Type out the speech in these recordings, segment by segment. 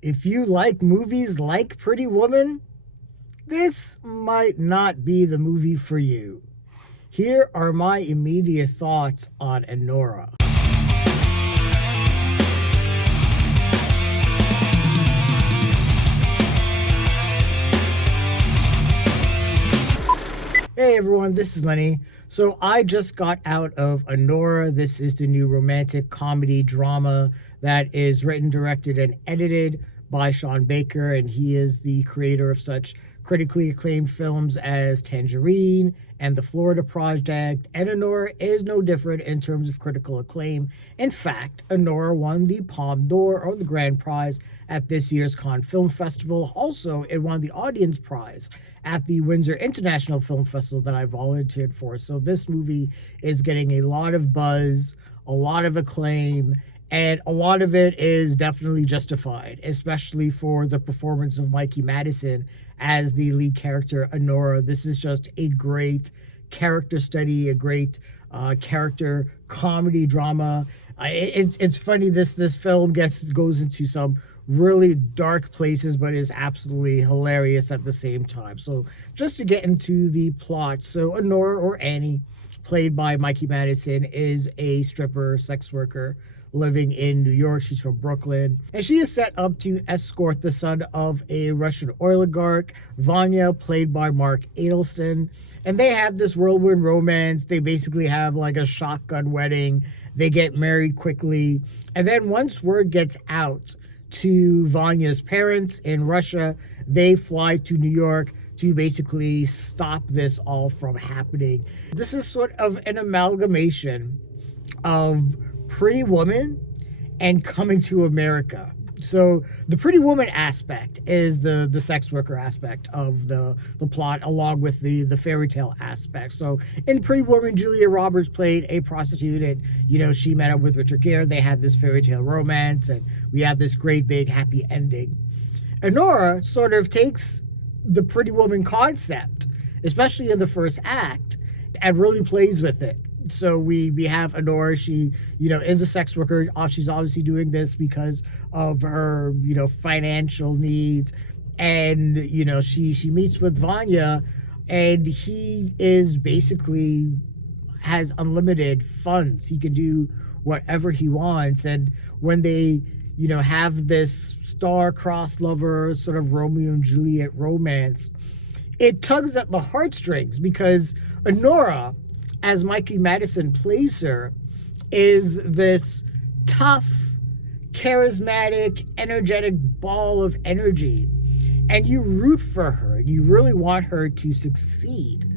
If you like movies like Pretty Woman, this might not be the movie for you. Here are my immediate thoughts on ANORA. Hey everyone, this is Lenny. So I just got out of ANORA. This is the new romantic comedy drama that is written, directed, and edited by Sean Baker, and he is the creator of such critically acclaimed films as Tangerine and The Florida Project, and ANORA is no different in terms of critical acclaim. In fact, ANORA won the Palme d'Or, or the grand prize, at this year's Cannes Film Festival. Also, it won the audience prize at the Windsor International Film Festival that I volunteered for. So this movie is getting a lot of buzz, a lot of acclaim, and a lot of it is definitely justified, especially for the performance of Mikey Madison as the lead character, ANORA. This is just a great character study, a great character comedy drama. It's funny, this film goes into some really dark places, but is absolutely hilarious at the same time. So just to get into the plot, so ANORA, or Annie, played by Mikey Madison, is a stripper, sex worker living in New York. She's from Brooklyn, and she is set up to escort the son of a Russian oligarch, Vanya, played by Mark Adelson. And they have this whirlwind romance. They basically have like a shotgun wedding. They get married quickly. And then once word gets out to Vanya's parents in Russia, they fly to New York to basically stop this all from happening. This is sort of an amalgamation of Pretty Woman and Coming to America. So the Pretty Woman aspect is the sex worker aspect of the plot, along with the fairy tale aspect. So in Pretty Woman, Julia Roberts played a prostitute, and she met up with Richard Gere. They had this fairy tale romance, and we have this great big happy ending. ANORA sort of takes the Pretty Woman concept, especially in the first act, and really plays with it. So we have ANORA. She, is a sex worker. She's obviously doing this because of her, financial needs. And, she meets with Vanya, and he is basically has unlimited funds. He can do whatever he wants. And when they, have this star-crossed lover, sort of Romeo and Juliet romance, it tugs at the heartstrings, because ANORA, as Mikey Madison plays her, is this tough, charismatic, energetic ball of energy. And you root for her. You really want her to succeed.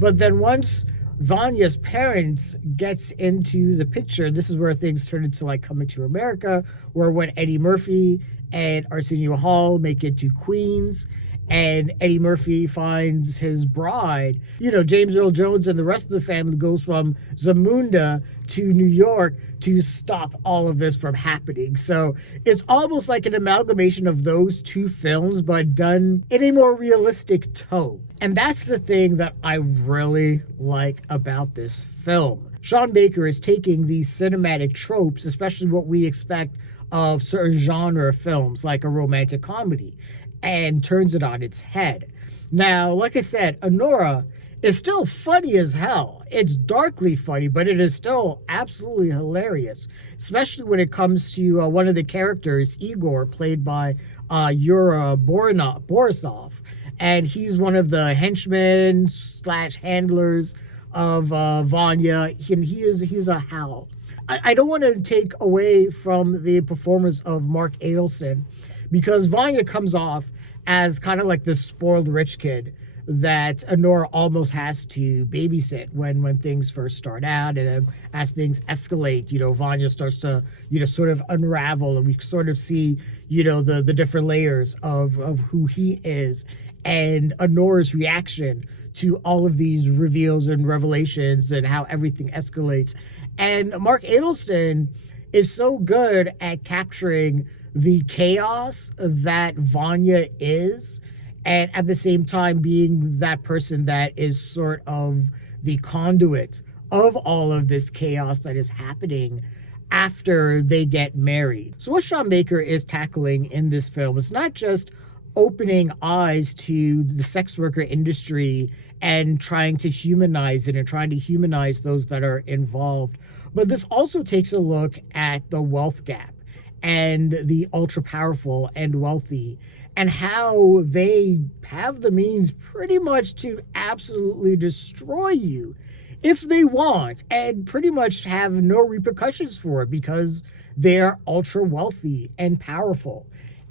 But then once Vanya's parents gets into the picture, this is where things turn into like Coming to America, where when Eddie Murphy and Arsenio Hall make it to Queens, and Eddie Murphy finds his bride, James Earl Jones and the rest of the family goes from Zamunda to New York to stop all of this from happening. So it's almost like an amalgamation of those two films, but done in a more realistic tone. And that's the thing that I really like about this film. Sean Baker is taking these cinematic tropes, especially what we expect of certain genre films, like a romantic comedy, and turns it on its head. Now, like I said, ANORA is still funny as hell. It's darkly funny, but it is still absolutely hilarious, especially when it comes to one of the characters, Igor, played by Yura Borisov. And he's one of the henchmen / handlers of Vanya, and he's a howl. I don't want to take away from the performance of Mark Adelson, because Vanya comes off as kind of like this spoiled rich kid that ANORA almost has to babysit when things first start out. And as things escalate, Vanya starts to, sort of unravel, and we sort of see, the different layers of who he is, and ANORA's reaction to all of these reveals and revelations and how everything escalates. And Mark Adelson is so good at capturing the chaos that Vanya is, and at the same time being that person that is sort of the conduit of all of this chaos that is happening. after they get married. So what Sean Baker is tackling in this film is not just opening eyes to the sex worker industry and trying to humanize it and trying to humanize those that are involved, but this also takes a look at the wealth gap and the ultra powerful and wealthy, and how they have the means pretty much to absolutely destroy you if they want, and pretty much have no repercussions for it because they're ultra wealthy and powerful.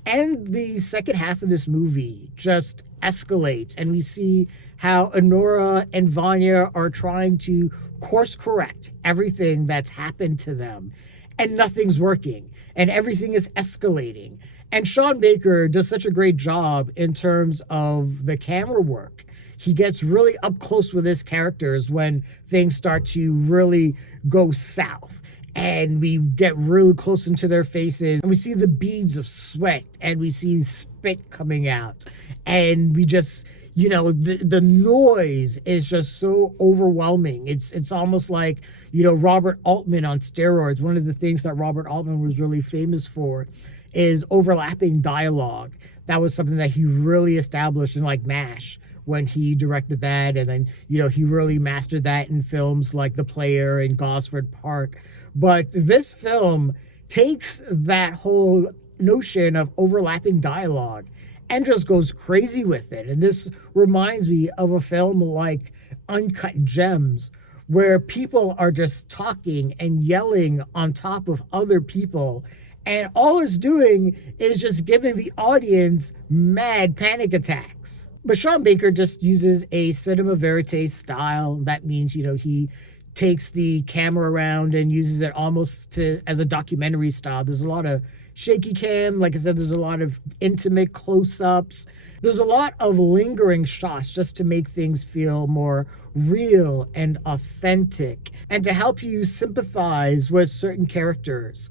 And the second half of this movie just escalates, and we see how ANORA and Vanya are trying to course correct everything that's happened to them, and nothing's working, and everything is escalating. And Sean Baker does such a great job in terms of the camera work. He gets really up close with his characters when things start to really go south. And we get really close into their faces, and we see the beads of sweat, and we see spit coming out. And we just, the noise is just so overwhelming. It's almost like, Robert Altman on steroids. One of the things that Robert Altman was really famous for is overlapping dialogue. That was something that he really established in like MASH when he directed that. And then, he really mastered that in films like The Player and Gosford Park. But this film takes that whole notion of overlapping dialogue and just goes crazy with it. And this reminds me of a film like Uncut Gems, where people are just talking and yelling on top of other people. And all it's doing is just giving the audience mad panic attacks. But Sean Baker just uses a cinema verite style. That means, he takes the camera around and uses it almost as a documentary style. There's a lot of shaky cam. Like I said, there's a lot of intimate close-ups. There's a lot of lingering shots just to make things feel more real and authentic, and to help you sympathize with certain characters.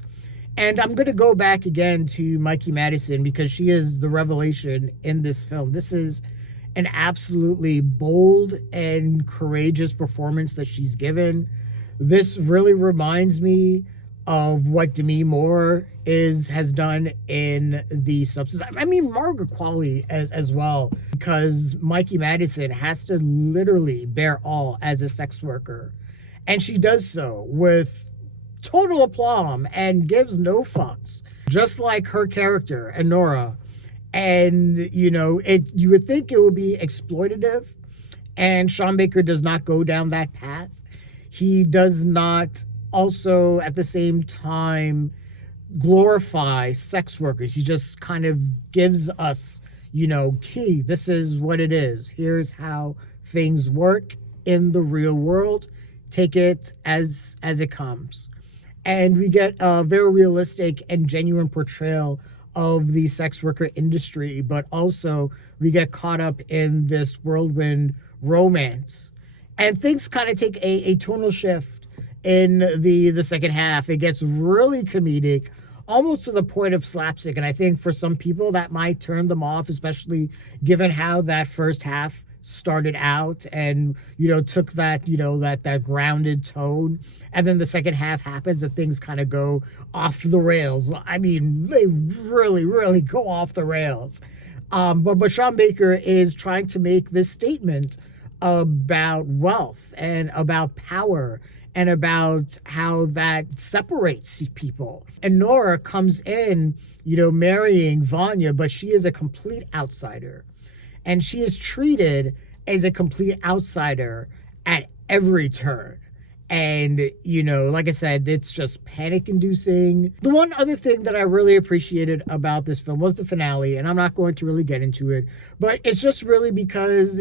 And I'm going to go back again to Mikey Madison because she is the revelation in this film. This is an absolutely bold and courageous performance that she's given. This really reminds me of what Demi Moore has done in The Substance. I mean, Margaret Qualley as well, because Mikey Madison has to literally bear all as a sex worker. And she does so with total aplomb and gives no fucks, just like her character, ANORA. And, you would think it would be exploitative, and Sean Baker does not go down that path. He does not also, at the same time, glorify sex workers. He just kind of gives us, this is what it is. Here's how things work in the real world. Take it as it comes. And we get a very realistic and genuine portrayal of the sex worker industry, but also we get caught up in this whirlwind romance. And things kind of take a tonal shift in the second half. It gets really comedic, almost to the point of slapstick. And I think for some people that might turn them off, especially given how that first half started out and, took that, that grounded tone. And then the second half happens and things kind of go off the rails. I mean, they really, really go off the rails. But Sean Baker is trying to make this statement about wealth and about power and about how that separates people. And Nora comes in, marrying Vanya, but she is a complete outsider. And she is treated as a complete outsider at every turn. And, like I said, it's just panic-inducing. The one other thing that I really appreciated about this film was the finale, and I'm not going to really get into it, but it's just really because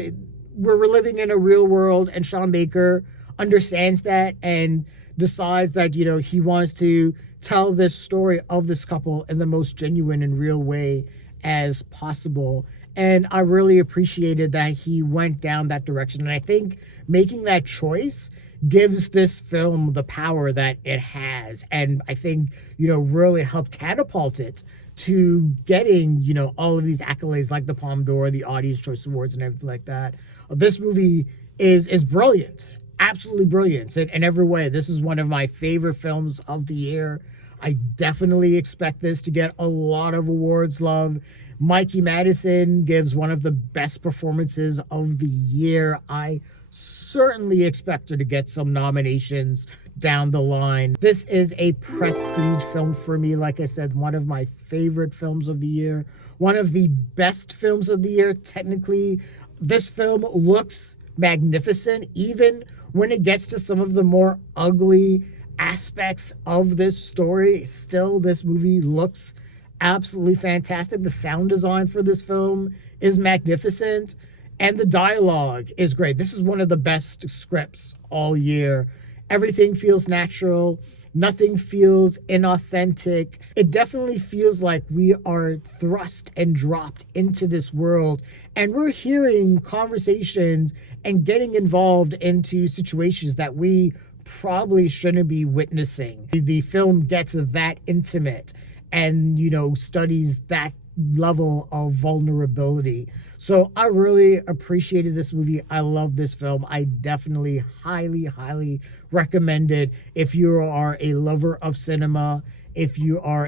we're living in a real world, and Sean Baker understands that and decides that, he wants to tell this story of this couple in the most genuine and real way as possible. And I really appreciated that he went down that direction. And I think making that choice gives this film the power that it has. And I think, really helped catapult it to getting, all of these accolades like the Palme d'Or, the Audience Choice Awards and everything like that. This movie is brilliant. absolutely brilliant in every way. This is one of my favorite films of the year. I definitely expect this to get a lot of awards love. Mikey Madison gives one of the best performances of the year. I certainly expect her to get some nominations down the line. This is a prestige film for me. Like I said, one of my favorite films of the year, one of the best films of the year. Technically, this film looks magnificent, even when it gets to some of the more ugly aspects of this story. Still, this movie looks absolutely fantastic. The sound design for this film is magnificent, and the dialogue is great. This is one of the best scripts all year. Everything feels natural. Nothing feels inauthentic. It definitely feels like we are thrust and dropped into this world, and we're hearing conversations and getting involved into situations that we probably shouldn't be witnessing. The film gets that intimate and, studies that level of vulnerability. So I really appreciated this movie. I love this film. I definitely highly recommend it if you are a lover of cinema. If you're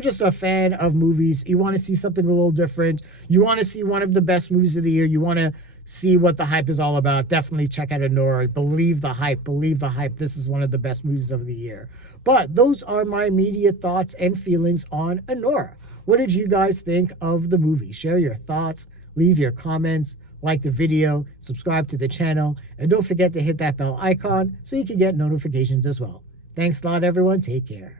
just a fan of movies, you want to see something a little different, you want to see one of the best movies of the year, you want to see what the hype is all about, definitely check out ANORA. Believe the hype. This is one of the best movies of the year. But those are my immediate thoughts and feelings on ANORA. What did you guys think of the movie? Share your thoughts, leave your comments, like the video, subscribe to the channel, and don't forget to hit that bell icon so you can get notifications as well. Thanks a lot, everyone. Take care.